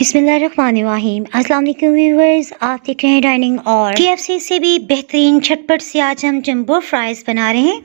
बिस्मिल्लाहिर्रहमानिर्रहीम। अस्सलाम वालेकुम व्यूअर्स, आप देख रहे हैं डाइनिंग और KFC से भी बेहतरीन झटपट से आज हम जंबो फ्राइज बना रहे हैं।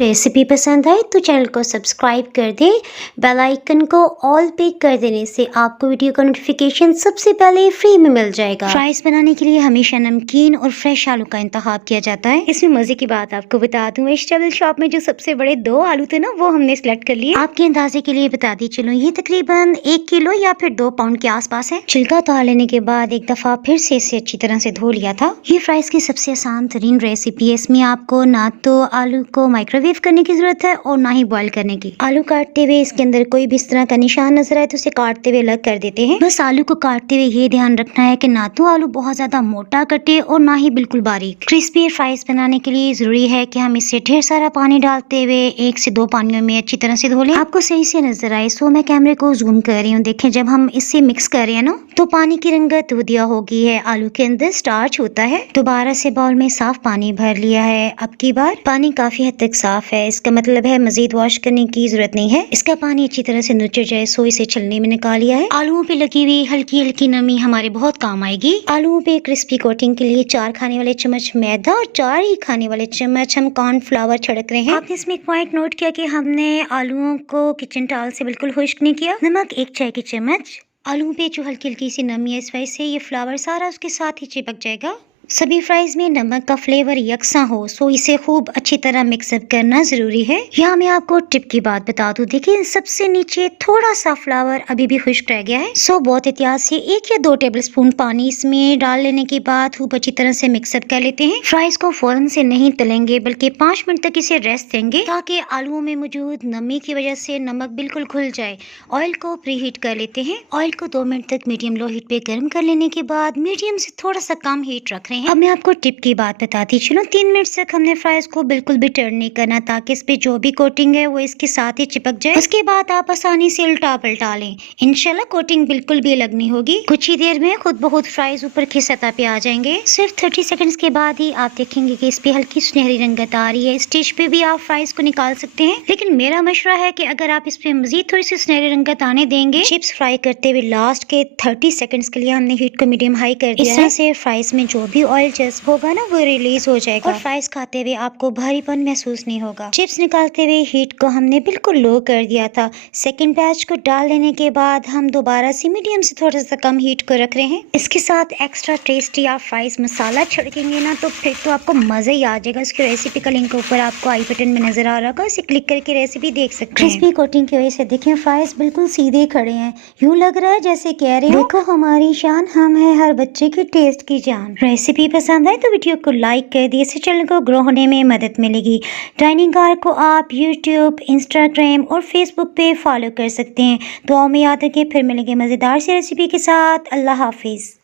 रेसिपी पसंद आए तो चैनल को सब्सक्राइब कर दें। बेल आइकन को ऑल पे कर देने से आपको वीडियो का नोटिफिकेशन सबसे पहले फ्री में मिल जाएगा। फ्राइज बनाने के लिए हमेशा नमकीन और फ्रेश आलू का इंतखाब किया जाता है। इसमें मजे की बात आपको बता दूं, वेजिटेबल शॉप में जो सबसे बड़े 2 आलू थे ना, वो हमने सिलेक्ट कर लिए। आपके अंदाजे के लिए बता दी चलो, ये तकरीबन 1 किलो या फिर 2 पाउंड के आसपास है। छिलका उतार लेने के बाद एक दफा फिर से इसे अच्छी तरह से धो लिया था। ये फ्राइज की सबसे आसान तरीन रेसिपी है। इसमें आपको ना तो आलू को माइक्रोवेव करने की जरूरत है और ना ही बॉईल करने की। आलू काटते हुए इसके अंदर कोई भी इस तरह का निशान नजर आए तो उसे काटते हुए अलग कर देते हैं। बस आलू को काटते हुए ये ध्यान रखना है कि ना तो आलू बहुत ज्यादा मोटा कटे और ना ही बिल्कुल बारीक। क्रिस्पी फ्राइज बनाने के लिए जरूरी है कि हम इसे ढेर सारा पानी डालते हुए 1 से 2 पानियों में अच्छी तरह से धो लें। आपको सही से नजर आए सो मैं कैमरे को जूम कर रही हूँ। देखें, जब हम इससे मिक्स कर रहे हैं ना, तो पानी की रंगत दूधिया हो गई है। आलू के अंदर स्टार्च होता है। दोबारा से बाउल में साफ पानी भर लिया है। अब की बार पानी काफी हद तक साफ है। इसका मतलब है मजीद वॉश करने की जरूरत नहीं है। इसका पानी अच्छी तरह से नुचड़ जाए सो इसे छलने में निकाल लिया है। आलूओं पे लगी हुई हल्की हल्की नमी हमारे बहुत काम आएगी। आलूओं पे क्रिस्पी कोटिंग के लिए 4 खाने वाले चम्मच मैदा और 4 ही खाने वाले चम्मच हम कॉर्नफ्लावर छिड़क रहे हैं। आपने इसमें एक पॉइंट नोट किया कि हमने आलूओं को किचन टॉवल से बिल्कुल खुश्क नहीं किया। नमक 1 चाय की चम्मच। आलू पे जो हल्की हल्की सी नमी है, इस वजह से ये फ्लावर सारा उसके साथ ही चिपक जाएगा। सभी फ्राइज में नमक का फ्लेवर यकसा हो सो इसे खूब अच्छी तरह मिक्सअप करना जरूरी है। यहाँ मैं आपको टिप की बात बता दूं, देखिए सबसे नीचे थोड़ा सा फ्लावर अभी भी खुश्क रह गया है। सो बहुत एहतियात से 1 या 2 टेबलस्पून पानी इसमें डाल लेने के बाद खूब अच्छी तरह से मिक्सअप कर लेते हैं। फ्राइज को फौरन से नहीं तलेंगे बल्कि 5 मिनट तक इसे रेस्ट देंगे ताकि आलूओं में मौजूद नमी की वजह से नमक बिल्कुल घुल जाए। ऑयल को प्री हीट कर लेते हैं। ऑयल को 2 मिनट तक मीडियम लो हीट पे गर्म कर लेने के बाद मीडियम से थोड़ा सा कम हीट रख रहे हैं। अब मैं आपको टिप की बात बताती चलूं। 3 मिनट तक हमने फ्राइज को बिल्कुल भी टर्न नहीं करना ताकि इस पे जो भी कोटिंग है वो इसके साथ ही चिपक जाए। उसके बाद आप आसानी से उल्टा पलटा लें। इंशाल्लाह कोटिंग बिल्कुल भी अलग नहीं होगी। कुछ ही देर में खुद ब खुद फ्राइज ऊपर की सतह पे आ जाएंगे। सिर्फ 30 सेकंड्स के बाद ही आप देखेंगे कि इस पे हल्की सुनहरी रंगत आ रही है। इस स्टेज पे भी आप फ्राइज को निकाल सकते हैं, लेकिन मेरा मशवरा है कि अगर आप इस पे मजीद थोड़ी सी सुनहरी रंगत आने देंगे, चिप्स फ्राई करते हुए लास्ट के 30 सेकंड्स के लिए हमने हीट को मीडियम हाई कर दिया है। इस तरह से फ्राइज में जो भी ऑयल जज्ब होगा ना, वो रिलीज हो जाएगा और फ्राइज खाते हुए आपको भारीपन महसूस नहीं होगा। चिप्स निकालते हुए हीट को हमने बिल्कुल लो कर दिया था। सेकंड बैच को डाल देने के बाद हम दोबारा से मीडियम से थोड़ा सा कम हीट को रख रहे हैं। इसके साथ एक्स्ट्रा टेस्टी आप फ्राइज मसाला छिड़केंगे ना, तो फिर तो आपको मजा ही आ जाएगा। उसकी रेसिपी का लिंक ऊपर आपको आई बटन में नजर आ रहा होगा, उसे क्लिक करके रेसिपी देख सकते हैं। क्रिस्पी कोटिंग की वजह से देखें फ्राइज बिल्कुल सीधे खड़े हैं। यूँ लग रहा है जैसे कह रहे हैं, देखो हमारी शान, हम है हर बच्चे की टेस्ट की जान। रेसिपी पसंद आए तो वीडियो को लाइक कर दिए, इससे चैनल को ग्रो होने में मदद मिलेगी। डाइनिंग कार को आप यूट्यूब, इंस्टाग्राम और फेसबुक पे फॉलो कर सकते हैं। दुआओं में याद रखें, फिर मिलेंगे मज़ेदार सी रेसिपी के साथ। अल्लाह हाफिज़।